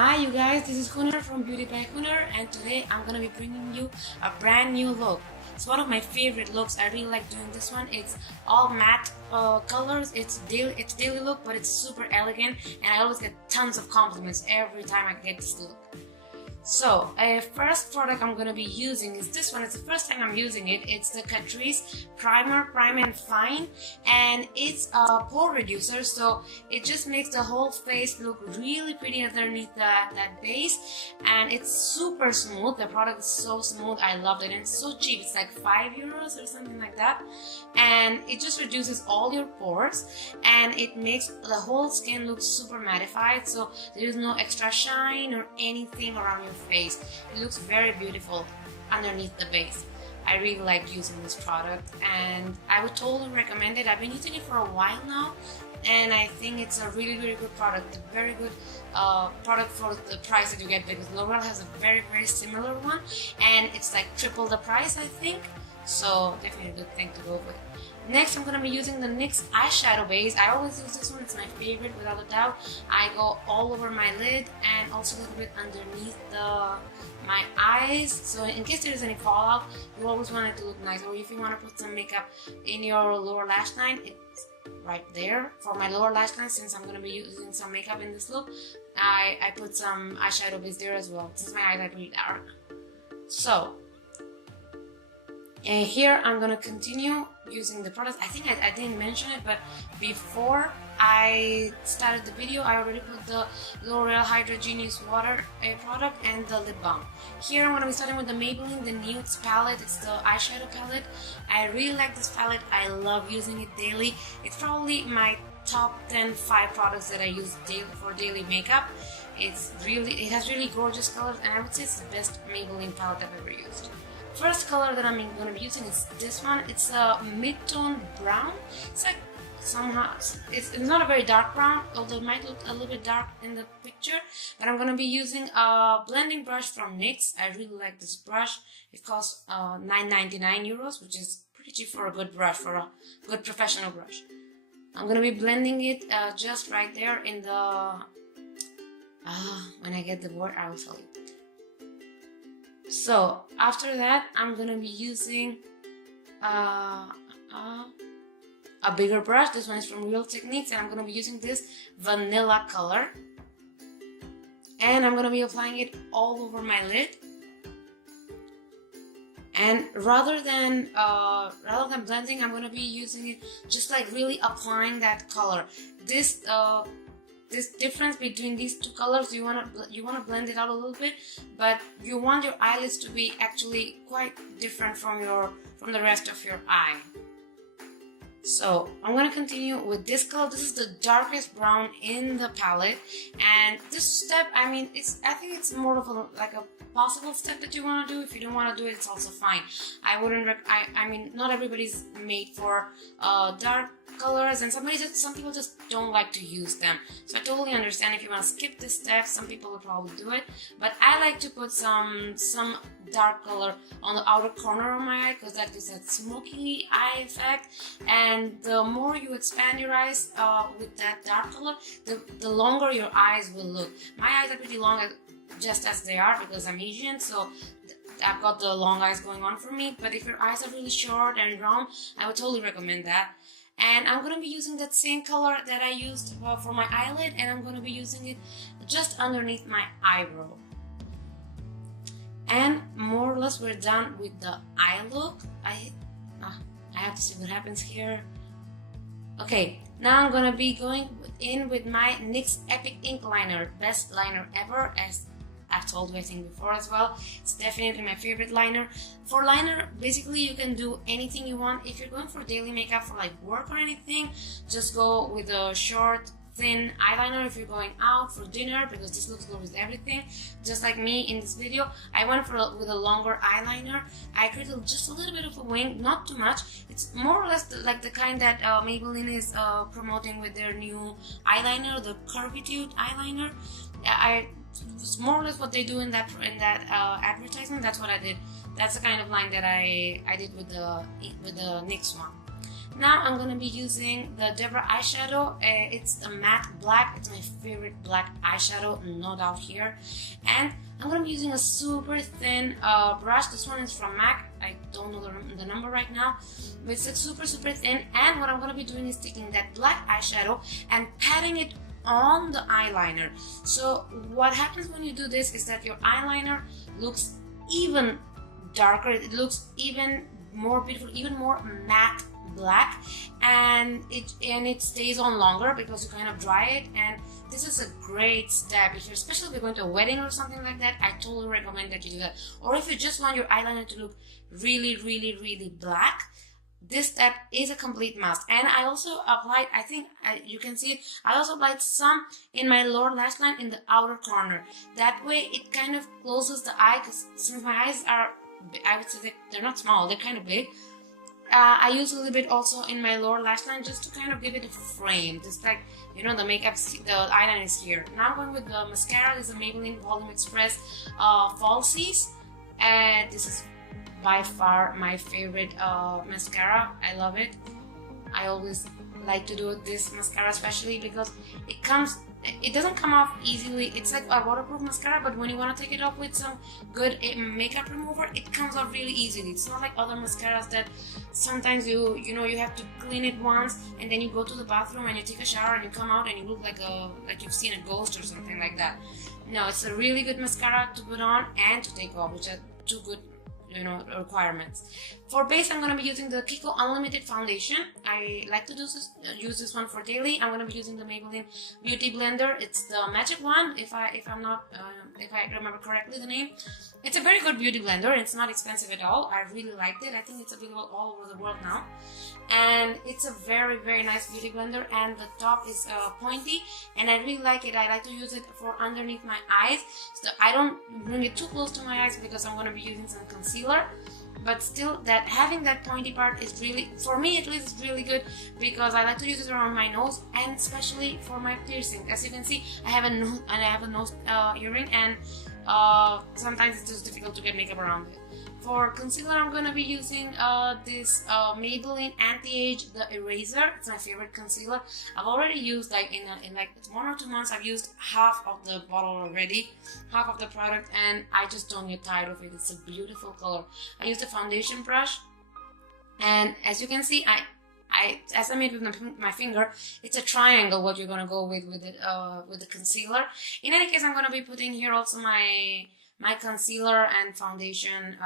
Hi you guys, this is Huner from Beauty by Huner, and today I'm gonna be bringing you a brand new look. It's one of my favorite looks. I really like doing this one. It's all matte colors. It's daily look, but it's super elegant, and I always get tons of compliments every time I get this look. So, first product I'm going to be using is this one. It's the first time I'm using it. It's the Catrice Primer, Prime and Fine, and it's a pore reducer, so it just makes the whole face look really pretty underneath that base, and it's super smooth. The product is so smooth. I loved it, and it's so cheap. It's like €5 or something like that, and it just reduces all your pores, and it makes the whole skin look super mattified, so there is no extra shine or anything around your face. It looks very beautiful underneath the base. I really like using this product, and I would totally recommend it. I've been using it for a while now, and I think it's a really good product. A very good product for the price that you get, because L'Oreal has a very similar one, and it's like triple the price, I think. So definitely a good thing to go with. Next, I'm going to be using the NYX eyeshadow base. I always use this one. It's my favorite without a doubt. I go all over my lid and also a little bit underneath my eyes. So in case there is any fallout, you always want it to look nice. Or if you want to put some makeup in your lower lash line, it's right there. For my lower lash line, since I'm going to be using some makeup in this look, I put some eyeshadow base there as well, since my eyes are really dark. So, and here I'm gonna continue using the product. I think I didn't mention it, but before I started the video, I already put the L'Oreal Hydragenius water product and the lip balm. Here I'm gonna be starting with the Maybelline The Nudes palette. It's the eyeshadow palette. I really like this palette. I love using it daily. It's probably my top 5 products that I use for daily makeup. It has really gorgeous colors, and I would say it's the best Maybelline palette I've ever used. First color that I'm going to be using is this one. It's a mid-tone brown. It's like somehow, it's not a very dark brown, although it might look a little bit dark in the picture. But I'm going to be using a blending brush from NYX. I really like this brush. It costs €9.99, which is pretty cheap for a good brush, for a good professional brush. I'm going to be blending it just right there in the... when I get the word, I will tell you. So after that, I'm gonna be using a bigger brush. This one is from Real Techniques, and I'm gonna be using this vanilla color, and I'm gonna be applying it all over my lid. And rather than blending, I'm gonna be using it just like really applying that color. This difference between these two colors, you wanna blend it out a little bit, but you want your eyelids to be actually quite different from the rest of your eye. So I'm gonna continue with this color. This is the darkest brown in the palette, and this step, I think it's more of a possible step that you want to do. If you don't want to do it, it's also fine. I mean, not everybody's made for dark colors, and some people just don't like to use them. So I totally understand if you want to skip this step. Some people will probably do it, but I like to put some dark color on the outer corner of my eye, because that gives that smoky eye effect. And the more you expand your eyes with that dark color, the longer your eyes will look. My eyes are pretty long, just as they are, because I'm Asian, so I've got the long eyes going on for me. But if your eyes are really short and round, I would totally recommend that. And I'm going to be using that same color that I used for my eyelid, and I'm going to be using it just underneath my eyebrow. And more or less we're done with the eye look. I have to see what happens here. Okay, now I'm going to be going in with my NYX Epic Ink Liner. Best liner ever, as I've told you I think before as well. It's definitely my favorite liner. For liner, basically you can do anything you want. If you're going for daily makeup for like work or anything, just go with a short, thin eyeliner. If you're going out for dinner, because this looks good with everything, just like me in this video, I went with a longer eyeliner. I created just a little bit of a wing, not too much. It's more or less like the kind that Maybelline is promoting with their new eyeliner, the curvitude eyeliner. It's more or less what they do in that advertisement. That's what I did. That's the kind of line that I did with the NYX one. Now I'm gonna be using the Deborah eyeshadow. It's the matte black. It's my favorite black eyeshadow, no doubt here. And I'm gonna be using a super thin brush. This one is from MAC. I don't know the number right now, but it's like super thin. And what I'm gonna be doing is taking that black eyeshadow and patting it on the eyeliner. So what happens when you do this is that your eyeliner looks even darker. It looks even more beautiful, even more matte black, and it stays on longer because you kind of dry it. And this is a great step especially if you're going to a wedding or something like that. I totally recommend that you do that. Or if you just want your eyeliner to look really black, this step is a complete must. And I also applied, I think you can see it, I also applied some in my lower lash line in the outer corner. That way it kind of closes the eye, because since my eyes are, I would say they're not small, they're kind of big. I use a little bit also in my lower lash line just to kind of give it a frame, just like, you know, the makeup, the eyeliner is here. Now I'm going with the mascara. This is a Maybelline Volume Express Falsies, and this is by far my favorite mascara. I love it. I always like to do this mascara, especially because it doesn't come off easily. It's like a waterproof mascara, but when you want to take it off with some good makeup remover, it comes off really easily. It's not like other mascaras that sometimes you have to clean it once and then you go to the bathroom and you take a shower and you come out and you look like you've seen a ghost or something like that. No, it's a really good mascara to put on and to take off, which are two good requirements. For base, I'm going to be using the Kiko Unlimited Foundation. I like to use this one for daily. I'm going to be using the Maybelline Beauty Blender. It's the magic one, if I remember correctly the name. It's a very good beauty blender. It's not expensive at all. I really liked it. I think it's available all over the world now. And it's a very nice beauty blender, and the top is pointy, and I really like it. I like to use it for underneath my eyes, so I don't bring it too close to my eyes because I'm going to be using some concealer. But still, that having that pointy part is really, for me at least, is really good, because I like to use it around my nose, and especially for my piercing. As you can see, I have a nose earring, and sometimes it's just difficult to get makeup around it. For concealer, I'm going to be using this Maybelline Anti-Age The Eraser. It's my favorite concealer. I've already used, like in like 1 or 2 months, I've used half of the bottle already, half of the product, and I just don't get tired of it. It's a beautiful color. I used a foundation brush, and as you can see, as I made with my finger, it's a triangle what you're going to go with the concealer. In any case, I'm going to be putting here also my concealer and foundation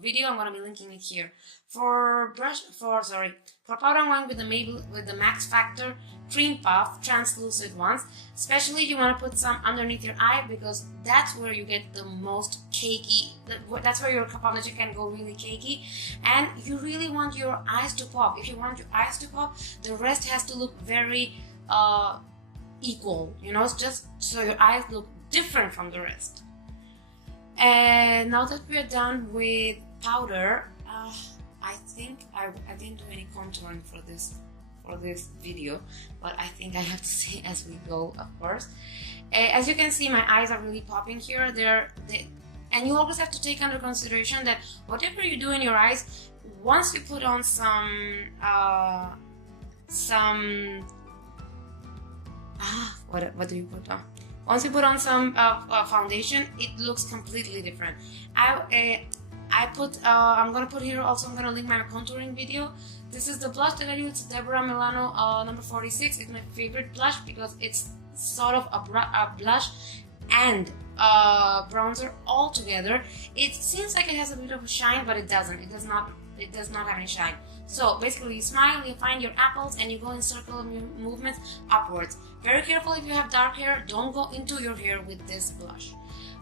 video. I'm going to be linking it here. For powder, I'm going with the Max Factor Cream Puff translucent ones. Especially you want to put some underneath your eye, because that's where you get the most cakey. That's where your foundation can go really cakey, and you really want your eyes to pop. If you want your eyes to pop, the rest has to look very equal. You know, just so your eyes look different from the rest. And now that we're done with powder, I think I didn't do any contouring for this video, but I think I have to say as we go, of course. As you can see, my eyes are really popping here. And you always have to take under consideration that whatever you do in your eyes, once you put on what do you put on? Once you put on some foundation, it looks completely different. I'm gonna put here also, I'm gonna link my contouring video. This is the blush that I use, Deborah Milano number 46. It's my favorite blush because it's sort of a blush and bronzer all together. It seems like it has a bit of a shine, but it doesn't. It does not have any shine. So basically, you smile, you find your apples, and you go in circular movements upwards. Very careful if you have dark hair, don't go into your hair with this blush.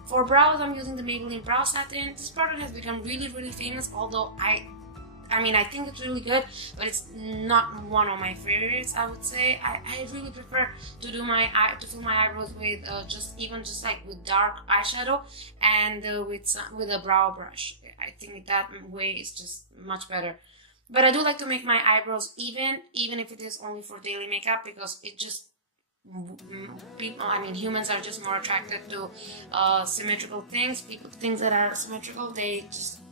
For brows, I'm using the Maybelline Brow Satin. This product has become really famous, although I think it's really good, but it's not one of my favorites, I would say. I really prefer to fill my eyebrows with just like with dark eyeshadow and with a brow brush. I think that way is just much better. But I do like to make my eyebrows even if it is only for daily makeup, because it just humans are just more attracted to symmetrical things. Things that are symmetrical, they just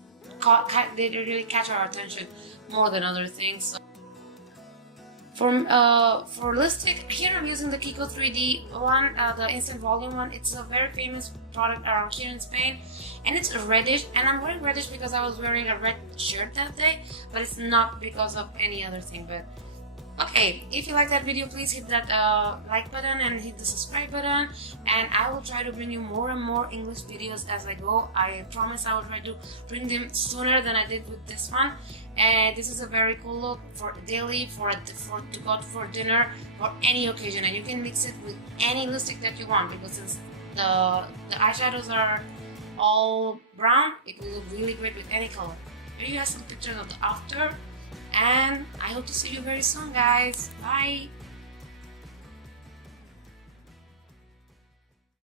they really catch our attention more than other things. For lipstick, here I'm using the Kiko 3D one, the instant volume one. It's a very famous product around here in Spain, and it's reddish, and I'm wearing reddish because I was wearing a red shirt that day, but it's not because of any other thing. But okay, if you like that video, please hit that like button and hit the subscribe button, and I will try to bring you more and more English videos as I go. I promise I will try to bring them sooner than I did with this one. And this is a very cool look for daily, for to go for dinner, for any occasion, and you can mix it with any lipstick that you want, because since the eyeshadows are all brown, it will look really great with any color. Here you have some pictures of the after, and I hope to see you very soon, guys. Bye.